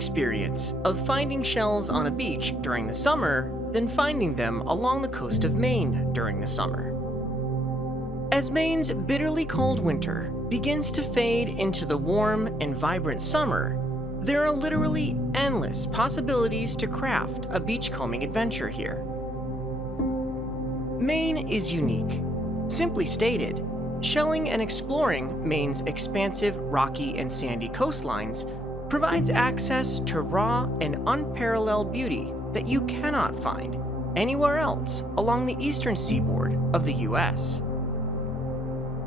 experience of finding shells on a beach during the summer than finding them along the coast of Maine during the summer. As Maine's bitterly cold winter begins to fade into the warm and vibrant summer, there are literally endless possibilities to craft a beachcombing adventure here. Maine is unique. Simply stated, shelling and exploring Maine's expansive rocky and sandy coastlines provides access to raw and unparalleled beauty that you cannot find anywhere else along the eastern seaboard of the US.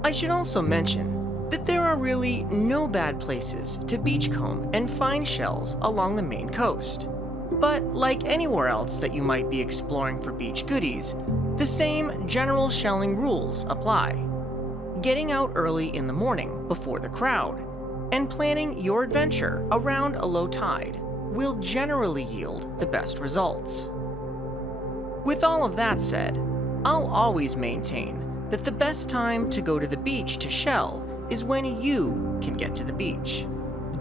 I should also mention that there are really no bad places to beachcomb and find shells along the Maine coast. But like anywhere else that you might be exploring for beach goodies, the same general shelling rules apply. Getting out early in the morning before the crowd and planning your adventure around a low tide will generally yield the best results. With all of that said, I'll always maintain that the best time to go to the beach to shell is when you can get to the beach.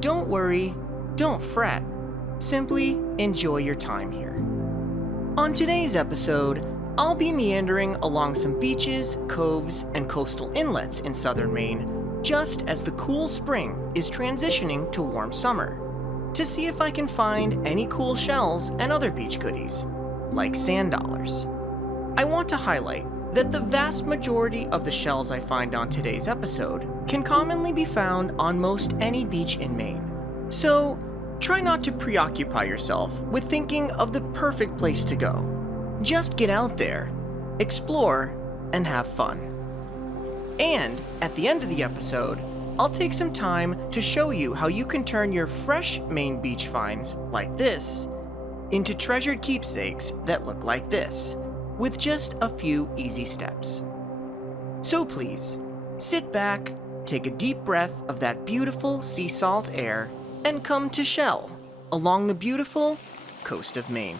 Don't worry, don't fret, simply enjoy your time here. On today's episode, I'll be meandering along some beaches, coves, and coastal inlets in southern Maine just as the cool spring is transitioning to warm summer, to see if I can find any cool shells and other beach goodies, like sand dollars. I want to highlight that the vast majority of the shells I find on today's episode can commonly be found on most any beach in Maine. So try not to preoccupy yourself with thinking of the perfect place to go. Just get out there, explore, and have fun. And at the end of the episode, I'll take some time to show you how you can turn your fresh Maine beach finds like this into treasured keepsakes that look like this, with just a few easy steps. So please, sit back, take a deep breath of that beautiful sea salt air, and come to shell along the beautiful coast of Maine.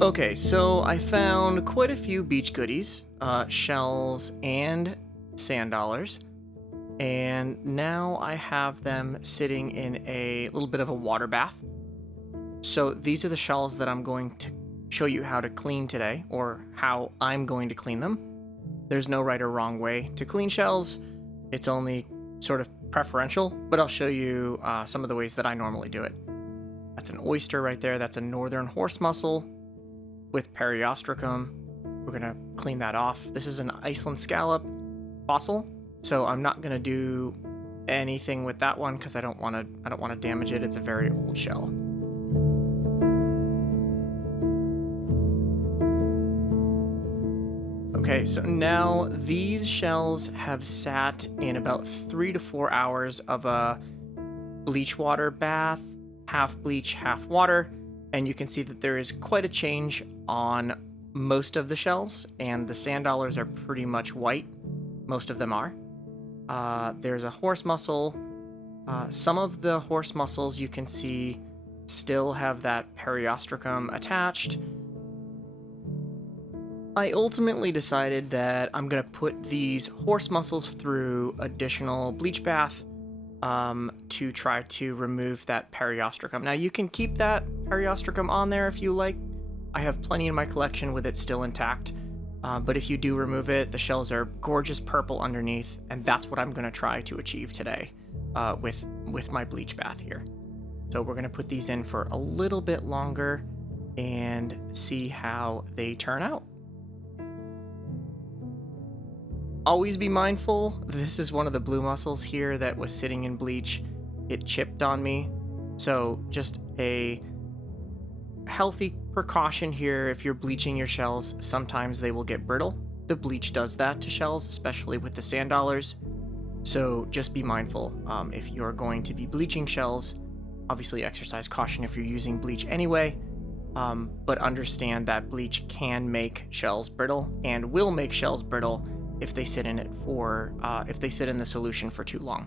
Okay, so I found quite a few beach goodies, shells and sand dollars, and now I have them sitting in a little bit of a water bath. So these are the shells that I'm going to show you how to clean today, or how I'm going to clean them. There's no right or wrong way to clean shells. It's only sort of preferential, but I'll show you some of the ways that I normally do it. That's an oyster right there. That's a northern horse mussel with periostracum. We're gonna clean that off. This is an Iceland scallop fossil, so I'm not gonna do anything with that one because I don't want to damage it. It's a very old shell. Okay, so now these shells have sat in about 3 to 4 hours of a bleach water bath, half bleach, half water, and you can see that there is quite a change on most of the shells, and the sand dollars are pretty much white. Most of them are. There's a horse mussel. Some of the horse mussels you can see still have that periostracum attached. I ultimately decided that I'm going to put these horse mussels through additional bleach bath to try to remove that periostracum. Now you can keep that periostracum on there if you like. I have plenty in my collection with it still intact, but if you do remove it, the shells are gorgeous purple underneath, and that's what I'm going to try to achieve today with my bleach bath here. So we're going to put these in for a little bit longer and see how they turn out. Always be mindful, this is one of the blue mussels here that was sitting in bleach. It chipped on me, so just a healthy precaution here. If you're bleaching your shells, sometimes they will get brittle. The bleach does that to shells, especially with the sand dollars, so just be mindful. If you're going to be bleaching shells, obviously exercise caution if you're using bleach anyway, but understand that bleach can make shells brittle and will make shells brittle if they sit in the solution for too long.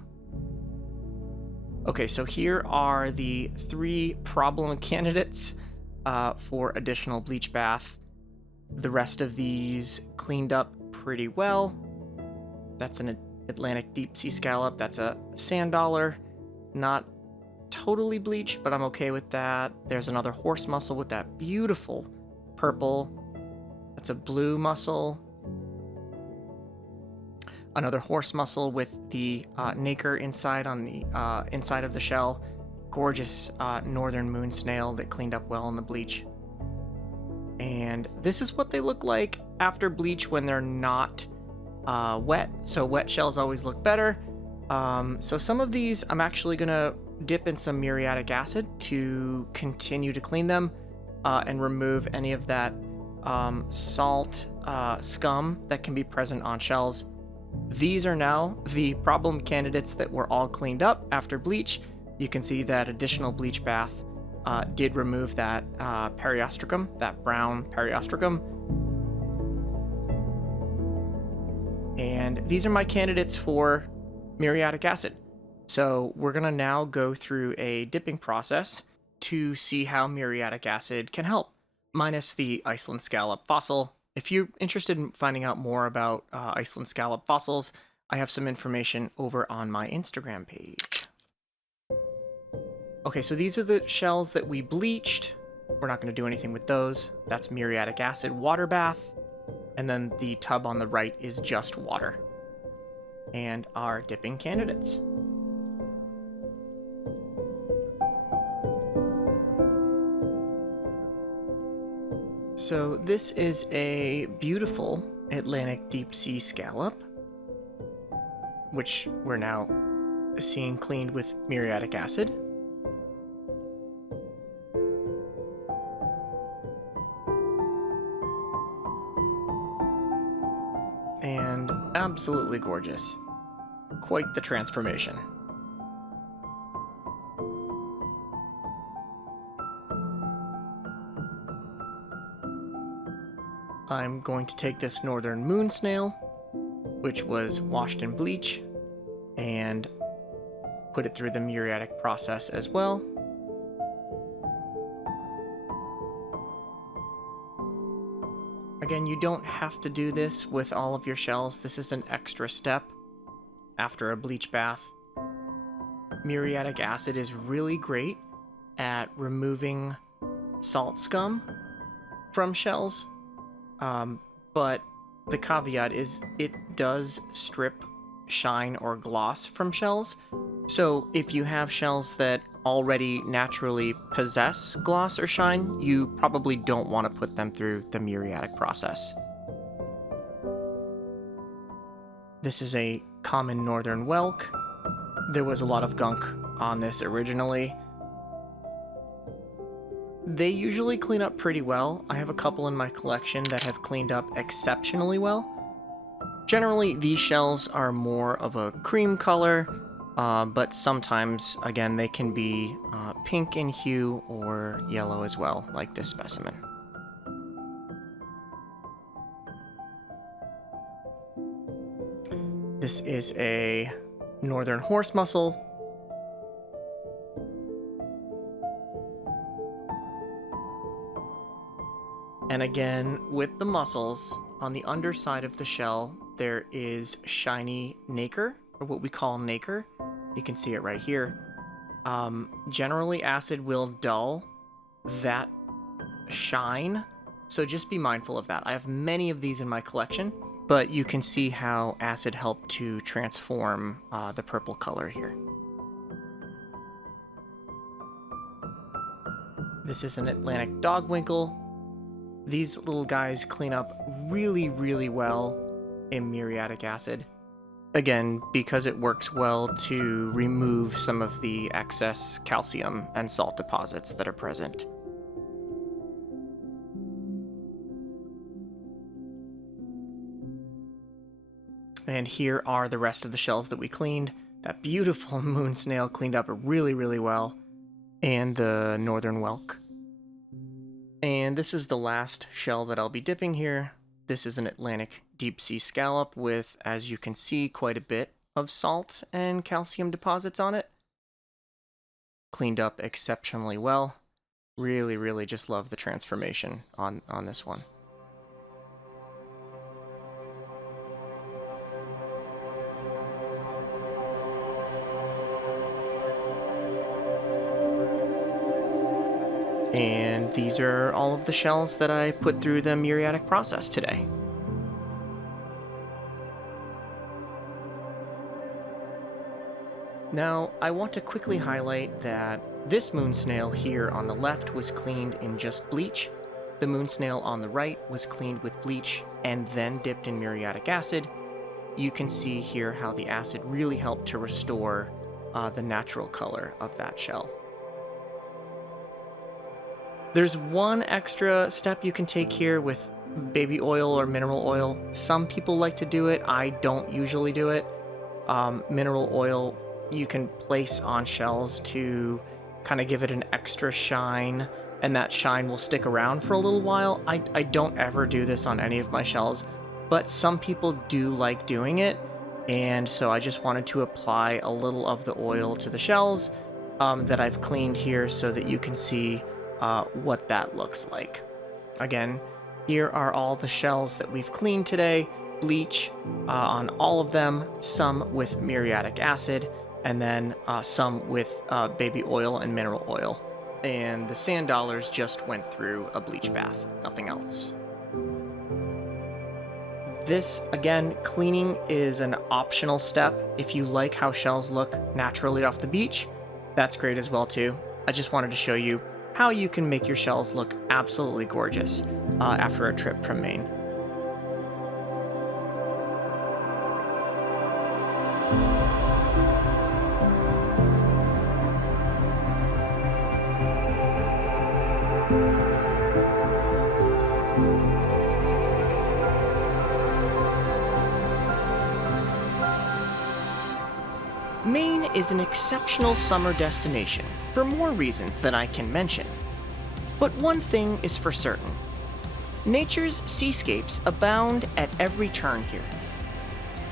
Okay, so here are the 3 problem candidates for additional bleach bath. The rest of these cleaned up pretty well. That's an Atlantic deep sea scallop. That's a sand dollar, not totally bleached, but I'm okay with that. There's another horse mussel with that beautiful purple. That's a blue mussel. Another horse mussel with the nacre inside on the inside of the shell. Gorgeous northern moon snail that cleaned up well in the bleach. And this is what they look like after bleach when they're not wet. So wet shells always look better. So some of these I'm actually gonna dip in some muriatic acid to continue to clean them and remove any of that salt scum that can be present on shells. These are now the problem candidates that were all cleaned up after bleach. You can see that additional bleach bath did remove that periostracum, that brown periostracum. And these are my candidates for muriatic acid. So we're gonna now go through a dipping process to see how muriatic acid can help, minus the Iceland scallop fossil. If you're interested in finding out more about Iceland scallop fossils, I have some information over on my Instagram page. Okay, so these are the shells that we bleached. We're not going to do anything with those. That's muriatic acid water bath. And then the tub on the right is just water. And our dipping candidates. So this is a beautiful Atlantic deep sea scallop, which we're now seeing cleaned with muriatic acid. And absolutely gorgeous. Quite the transformation. I'm going to take this northern moon snail, which was washed in bleach, and put it through the muriatic process as well. Again, you don't have to do this with all of your shells. This is an extra step after a bleach bath. Muriatic acid is really great at removing salt scum from shells, but the caveat is it does strip shine or gloss from shells. So if you have shells that already naturally possess gloss or shine, you probably don't want to put them through the muriatic process. This is a common northern whelk. There was a lot of gunk on this originally. They usually clean up pretty well. I have a couple in my collection that have cleaned up exceptionally well. Generally, these shells are more of a cream color, but sometimes, again, they can be pink in hue or yellow as well, like this specimen. This is a northern horse mussel. And again, with the mussels, on the underside of the shell, there is shiny nacre, or what we call nacre. You can see it right here. Generally, acid will dull that shine, so just be mindful of that. I have many of these in my collection, but you can see how acid helped to transform the purple color here. This is an Atlantic dogwinkle. These little guys clean up really, really well in muriatic acid. Again, because it works well to remove some of the excess calcium and salt deposits that are present. And here are the rest of the shells that we cleaned. That beautiful moon snail cleaned up really, really well. And the northern whelk. And this is the last shell that I'll be dipping here. This is an Atlantic deep sea scallop with, as you can see, quite a bit of salt and calcium deposits on it. Cleaned up exceptionally well. Really, really just love the transformation on this one. And these are all of the shells that I put through the muriatic process today. Now, I want to quickly highlight that this moon snail here on the left was cleaned in just bleach. The moon snail on the right was cleaned with bleach and then dipped in muriatic acid. You can see here how the acid really helped to restore the natural color of that shell. There's one extra step you can take here with baby oil or mineral oil. Some people like to do it. I don't usually do it. Mineral oil you can place on shells to kind of give it an extra shine, and that shine will stick around for a little while. I don't ever do this on any of my shells, but some people do like doing it, and so I just wanted to apply a little of the oil to the shells that I've cleaned here so that you can see what that looks like. Again, here are all the shells that we've cleaned today. Bleach on all of them, some with muriatic acid, and then some with baby oil and mineral oil. And the sand dollars just went through a bleach bath, nothing else. This, again, cleaning is an optional step. If you like how shells look naturally off the beach, that's great as well too. I just wanted to show you how you can make your shells look absolutely gorgeous after a trip from Maine. Maine is an exceptional summer destination for more reasons than I can mention. But one thing is for certain. Nature's seascapes abound at every turn here.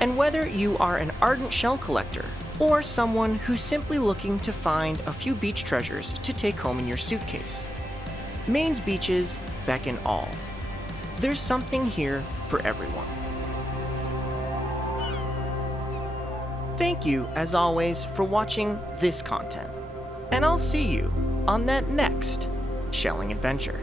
And whether you are an ardent shell collector or someone who's simply looking to find a few beach treasures to take home in your suitcase, Maine's beaches beckon all. There's something here for everyone. Thank you, as always, for watching this content, and I'll see you on that next shelling adventure.